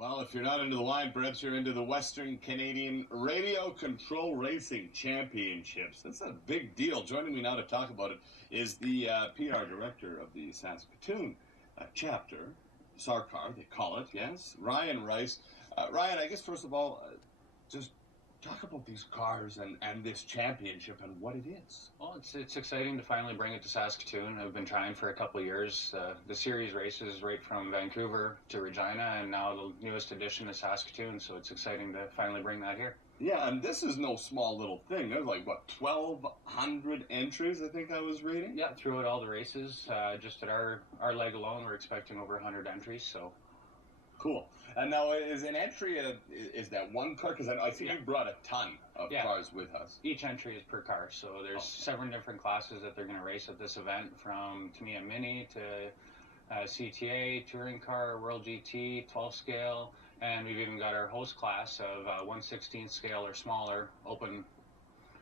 Well, if you're not into the wine, perhaps you're into the Western Canadian Radio Control Racing Championships. That's a big deal. Joining me now to talk about it is the PR director of the Saskatoon chapter, SARCAR, they call it, yes, Ryan Rice. Ryan, I guess first of all, just talk about these cars and this championship and what it is. Well, it's exciting to finally bring it to Saskatoon. I've been trying for a couple of years. The series races right from Vancouver to Regina, and now the newest addition is Saskatoon, so it's exciting to finally bring that here. Yeah, and this is no small little thing. There's like, what, 1,200 entries, I think I was reading? Yeah, throughout all the races. Just at our leg alone, we're expecting over 100 entries, so... Cool. And now, is an entry, is that one car? Because I think you brought a ton of cars with us. Each entry is per car, so there's 7 different classes that they're going to race at this event, from Tamiya Mini to CTA, Touring Car, World GT, 12 scale, and we've even got our host class of 1/16 scale or smaller, open.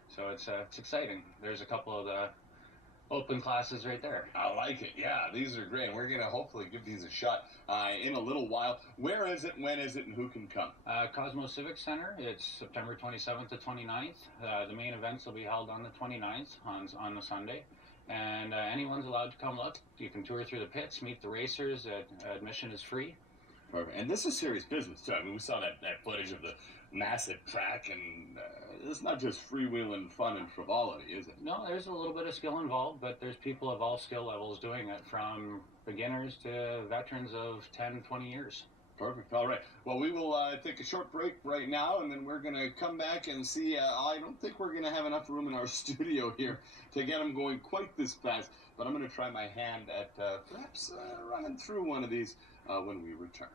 So it's exciting. There's a couple of the open classes right there. I like it. Yeah, these are great. We're going to hopefully give these a shot in a little while. Where is it, when is it, and who can come? Cosmos Civic Center. It's September 27th to 29th. The main events will be held on the 29th on the Sunday. And anyone's allowed to come look. You can tour through the pits, meet the racers. Admission is free. Perfect. And this is serious business, too. I mean, we saw that footage of the massive track, and it's not just freewheeling fun and frivolity, is it? No, there's a little bit of skill involved, but there's people of all skill levels doing it, from beginners to veterans of 10, 20 years. Perfect. All right. Well, we will take a short break right now, and then we're going to come back and see. I don't think we're going to have enough room in our studio here to get them going quite this fast, but I'm going to try my hand at perhaps running through one of these when we return.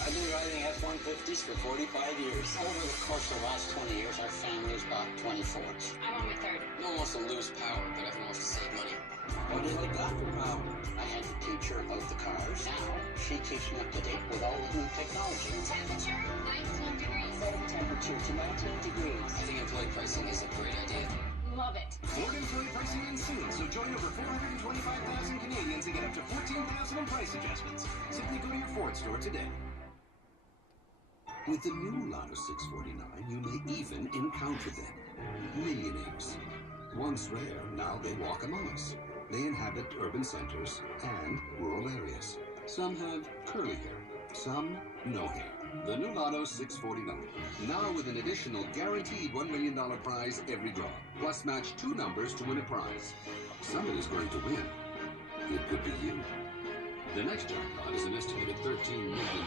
I've been riding F-150s for 45 years. Over the course of the last 20 years, our family has bought 20 Fords. I'm on my third. No one wants to lose power, but everyone wants to save money. What has it got for power? I had the teacher of the cars. Now, she keeps me up to date with all the new technology. Temperature, 19 degrees. Setting temperature to 19 degrees. I think employee pricing is a great idea. Love it. Ford employee pricing ends soon, so join over 425,000 Canadians and get up to $14,000 in price adjustments. Simply go to your Ford store today. With the new Lotto 649, you may even encounter them. Millionaires. Once rare, now they walk among us. They inhabit urban centers and rural areas. Some have curly hair, some no hair. The new Lotto 649, now with an additional guaranteed $1 million prize every draw. Plus match 2 numbers to win a prize. Somebody's going to win. It could be you. The next jackpot is an estimated $13 million.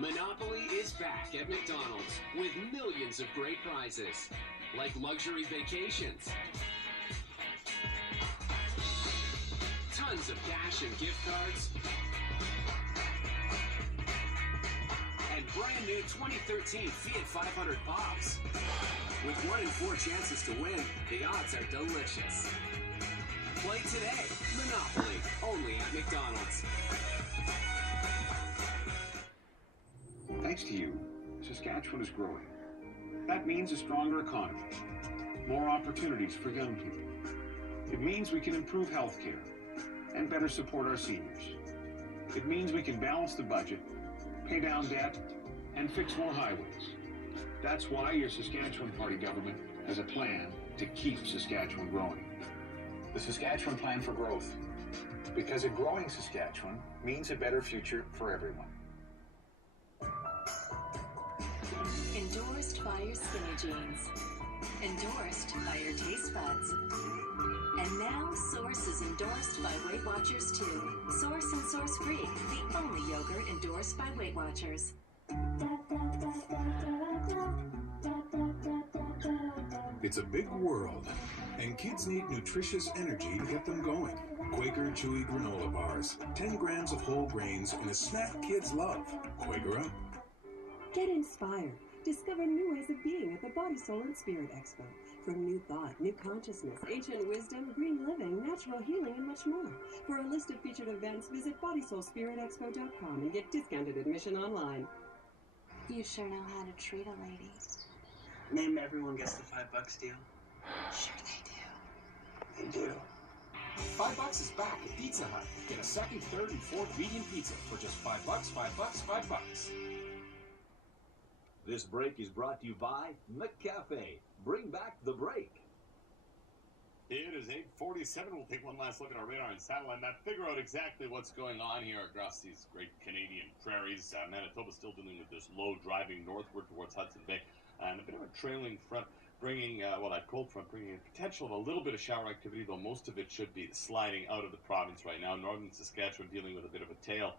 Monopoly is back at McDonald's with millions of great prizes, like luxury vacations, tons of cash and gift cards, and brand new 2013 Fiat 500 Pops. With 1 in 4 chances to win, the odds are delicious. Play today. Monopoly, only at McDonald's. Thanks to you, Saskatchewan is growing. That means a stronger economy, more opportunities for young people. It means we can improve healthcare and better support our seniors. It means we can balance the budget, pay down debt, and fix more highways. That's why your Saskatchewan Party government has a plan to keep Saskatchewan growing. The Saskatchewan Plan for Growth. Because a growing Saskatchewan means a better future for everyone. Endorsed by your skinny jeans. Endorsed by your taste buds. And now Source is endorsed by Weight Watchers too. Source and Source Free, the only yogurt endorsed by Weight Watchers. It's a big world, and kids need nutritious energy to get them going. Quaker Chewy granola bars, 10 grams of whole grains, and a snack kids love. Quaker up. Get inspired. Discover new ways of being at the Body, Soul, and Spirit Expo. From new thought, new consciousness, ancient wisdom, green living, natural healing, and much more. For a list of featured events, visit BodySoulSpiritExpo.com and get discounted admission online. You sure know how to treat a lady. Name everyone gets the $5 deal. Sure they do. They do. $5 is back at Pizza Hut. Get a second, third, and fourth medium pizza for just $5, $5. This break is brought to you by McCafe. Bring back the break. It is 8:47. We'll take one last look at our radar and satellite map, figure out exactly what's going on here across these great Canadian prairies. Manitoba still dealing with this low driving northward towards Hudson Bay, and a bit of a trailing front bringing, that cold front bringing a potential of a little bit of shower activity, though most of it should be sliding out of the province right now. Northern Saskatchewan dealing with a bit of a tail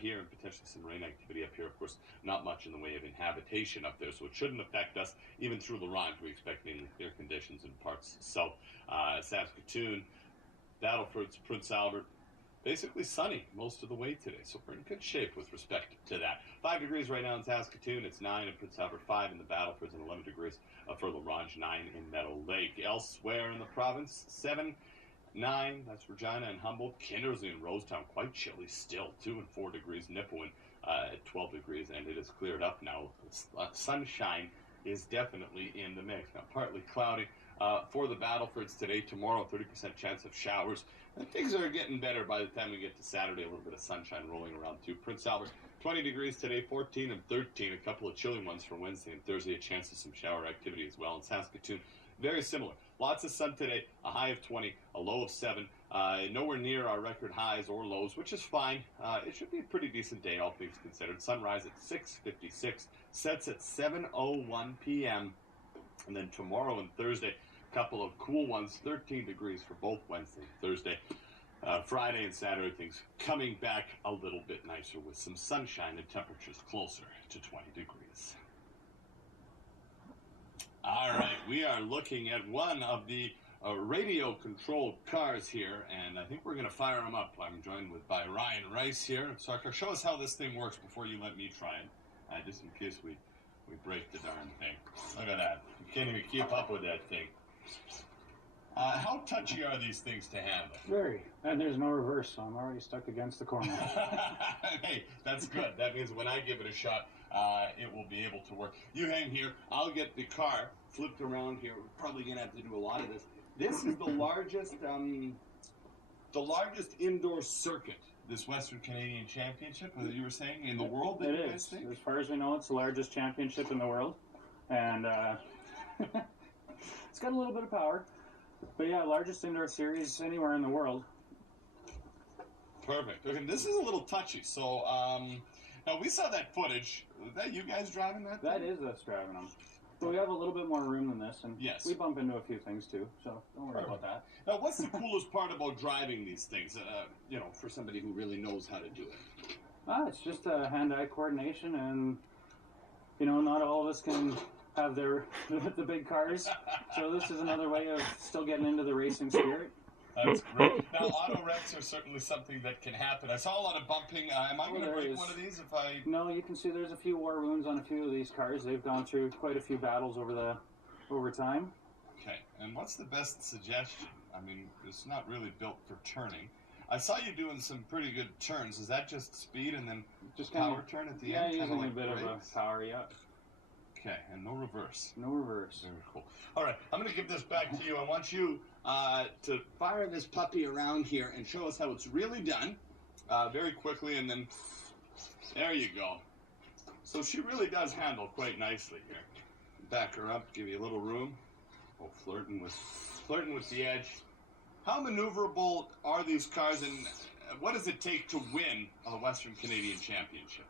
here, and potentially some rain activity up here. Of course, not much in the way of inhabitation up there, so it shouldn't affect us. Even through La Ronge, we expect mainly clear conditions in parts south. Saskatoon, Battleford, Prince Albert, basically sunny most of the way today, so we're in good shape with respect to that. 5 degrees right now in Saskatoon, it's 9 in Prince Albert, 5 in the Battlefords, and 11 degrees for La Ronge, 9 in Meadow Lake. Elsewhere in the province, 7, 9, that's Regina and Humboldt. Kindersley and Rosetown, quite chilly still, 2 and 4 degrees. Nipawin at 12 degrees, and it has cleared up now. Sunshine is definitely in the mix. Now, partly cloudy for the Battlefords today. Tomorrow, 30% chance of showers. And things are getting better by the time we get to Saturday. A little bit of sunshine rolling around too. Prince Albert, 20 degrees today, 14 and 13. A couple of chilly ones for Wednesday and Thursday. A chance of some shower activity as well. In Saskatoon, very similar. Lots of sun today, a high of 20, a low of 7. Nowhere near our record highs or lows, which is fine. It should be a pretty decent day, all things considered. Sunrise at 6:56, sets at 7:01 p.m. And then tomorrow and Thursday, a couple of cool ones, 13 degrees for both Wednesday and Thursday. Friday and Saturday, things coming back a little bit nicer with some sunshine and temperatures closer to 20 degrees. All right, we are looking at one of the radio-controlled cars here, and I think we're going to fire them up. I'm joined by Ryan Rice here. So, show us how this thing works before you let me try it, just in case we break the darn thing. Look at that. You can't even keep up with that thing. How touchy are these things to handle? Very. And there's no reverse, so I'm already stuck against the corner. Hey, that's good. That means when I give it a shot, it will be able to work. You hang here. I'll get the car flipped around here. We're probably going to have to do a lot of this. This is the largest indoor circuit, this Western Canadian Championship, that you were saying, in the world. It is. As far as we know, it's the largest championship in the world. And it's got a little bit of power. But yeah, largest indoor series anywhere in the world. Perfect. Okay, this is a little touchy. So, now we saw that footage. Was that you guys driving that? That is us driving them. But we have a little bit more room than this, and yes, we bump into a few things too. So don't worry about that. Now, what's the coolest part about driving these things? For somebody who really knows how to do it. It's just hand-eye coordination, and not all of us can have the big cars. So this is another way of still getting into the racing spirit. That's great. Now, auto wrecks are certainly something that can happen. I saw a lot of bumping. Am I going to break one of these if I... No, you can see there's a few war wounds on a few of these cars. They've gone through quite a few battles over time. Okay, and what's the best suggestion? I mean, it's not really built for turning. I saw you doing some pretty good turns. Is that just speed and then just power turn at the end? Yeah, using like a bit of a power, yeah. Okay, and no reverse. No reverse. Very cool. All right, I'm going to give this back to you. I want you to fire this puppy around here and show us how it's really done very quickly, and then there you go. So she really does handle quite nicely here. Back her up, give you a little room. Oh, flirting with the edge. How maneuverable are these cars, and what does it take to win a Western Canadian Championship?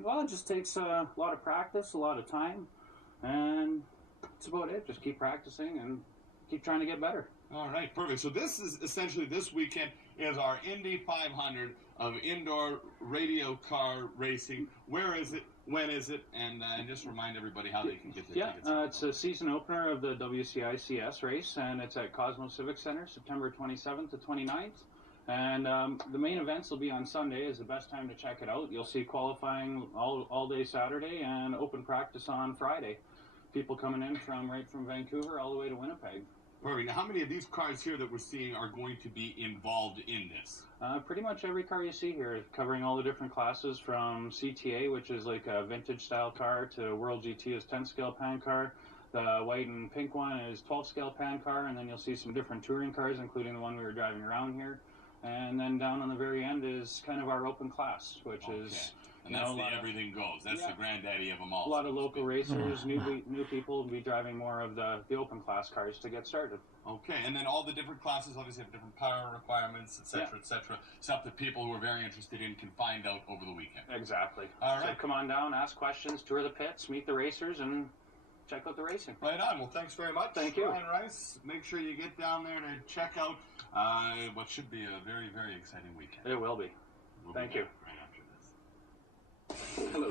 Well, it just takes a lot of practice, a lot of time, and that's about it. Just keep practicing and keep trying to get better. All right, perfect. So this is essentially, this weekend is our Indy 500 of indoor radio car racing. Where is it? When is it? And just remind everybody how they can get their tickets. It's a season opener of the WCICS race, and it's at Cosmos Civic Center, September 27th to 29th. And the main events will be on Sunday is the best time to check it out. You'll see qualifying all day Saturday and open practice on Friday. If people coming in from Vancouver all the way to Winnipeg. Perfect. Now, how many of these cars here that we're seeing are going to be involved in this? Pretty much every car you see here, covering all the different classes from CTA, which is like a vintage style car, to World GT is 10 scale pan car. The white and pink one is 12 scale pan car, and then you'll see some different touring cars, including the one we were driving around here. And then down on the very end is kind of our open class, which is... And that's the everything goes. That's the granddaddy of them all. A lot of local racers, new people will be driving more of the open class cars to get started. Okay, and then all the different classes obviously have different power requirements, etc., etc. Stuff that people who are very interested in can find out over the weekend. Exactly. All right. So come on down, ask questions, tour the pits, meet the racers, and check out the racing. Right on. Well, thanks very much. Thank you. Ryan Rice. Make sure you get down there to check out what should be a very, very exciting weekend. It will be. Thank you. Right after this. Hello,